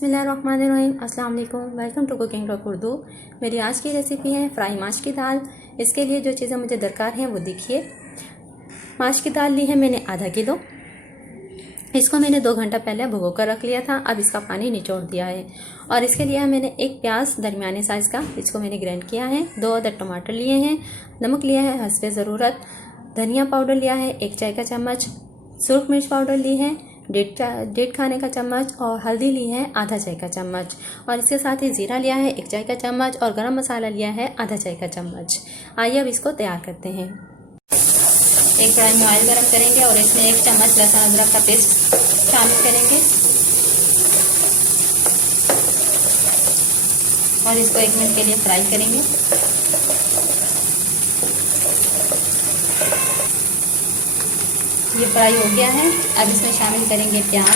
बिस्मिल्लाहिर्रहमानिर्रहीम। अस्सलाम वालेकुम। Welcome to cooking talk Urdu. मेरी आज की रेसिपी है फ्राई माश की दाल। इसके लिए जो चीज़ें मुझे दरकार हैं वो देखिए। माश की दाल ली है मैंने आधा किलो। इसको मैंने 2 घंटा पहले भिगो कर रख लिया था। अब इसका पानी निचोड़ दिया है। और इसके लिए मैंने एक प्याज दरमियाने साइज़ का, इसको मैंने ग्राइंड किया है। 2 अदद टमाटर लिए हैं। नमक लिया है हस्बे ज़रूरत। धनिया पाउडर लिया है 1 चाय का चम्मच। सुरख मिर्च पाउडर ली है 1.5 खाने का चम्मच। और हल्दी ली है आधा चाय का चम्मच। और इसके साथ ही ज़ीरा लिया है 1 चाय का चम्मच। और गरम मसाला लिया है आधा चाय का चम्मच। आइए अब इसको तैयार करते हैं। एक कढ़ाई में ऑयल गरम करेंगे और इसमें 1 चम्मच लहसुन अदरक का पेस्ट शामिल करेंगे और इसको 1 मिनट के लिए फ्राई करेंगे। ये फ्राई हो गया है। अब इसमें शामिल करेंगे प्याज,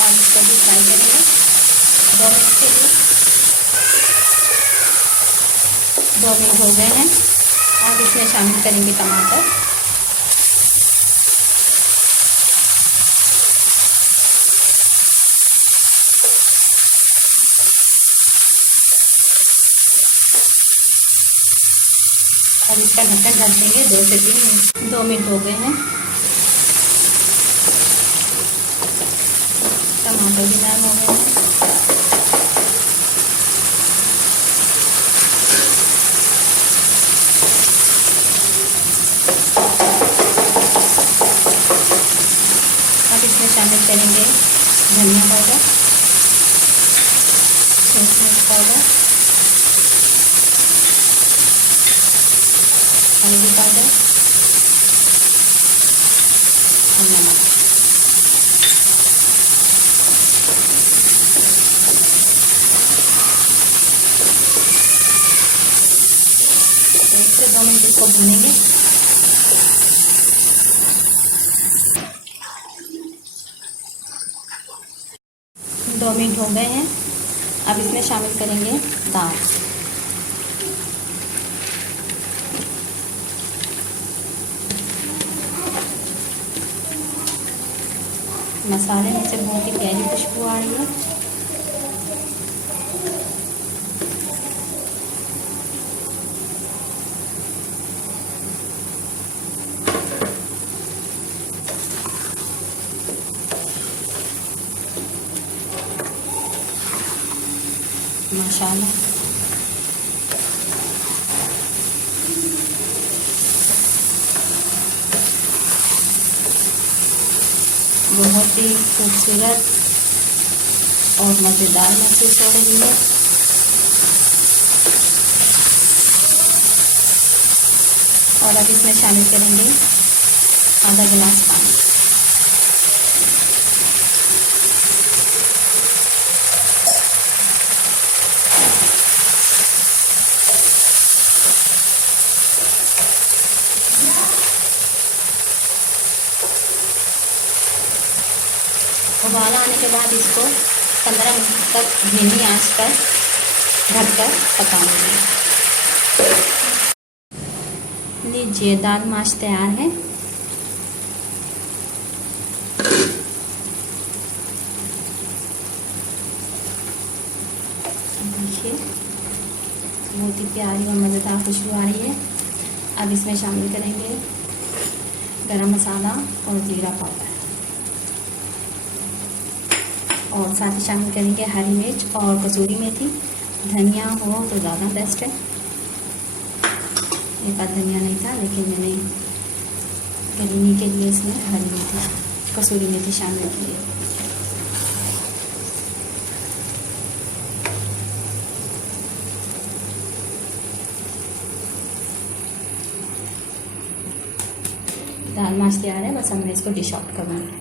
और इसको भी फ्राई करेंगे 2 मिनट के लिए। 2 मिनट हो गए हैं। अब इसमें शामिल करेंगे टमाटर, और इसका ढक्कन ढक देंगे 2 से 3 मिनट। 2 मिनट हो गए हैं। टमाटर भी नरम हो गए हैं। अब इसमें शामिल करेंगे धनिया पाउडर, मिर्च पाउडर, हल्दी पाउडर और नमक। तो 1 से 2 मिनट इसको भूनेंगे। दो मिनट हो गए हैं। अब इसमें शामिल करेंगे दाल। मसाले में से बहुत ही प्यारी खुशबू आ रही है। माशाल्लाह बहुत ही खूबसूरत और मज़ेदार महसूस हो रही है। और अब इसमें शामिल करेंगे आधा गिलास पानी। उबाल आने के बाद इसको 15 मिनट तक धीमी आंच पर ढककर पकाएंगे। लीजिए दाल माश तैयार है। देखिए बहुत ही प्यारी और मज़ेदार खुशबू आ रही है। अब इसमें शामिल करेंगे गरम मसाला और ज़ीरा पाउडर, और साथ ही शामिल करेंगे हरी मिर्च और कसूरी मेथी। धनिया हो तो ज़्यादा बेस्ट है। एक आध धनिया नहीं था, लेकिन मैंने ग्रेवी के लिए इसमें हरी मेथी, कसूरी मेथी शामिल की है। दाल माश तैयार है। बस हमने इसको डिश आउट करना है।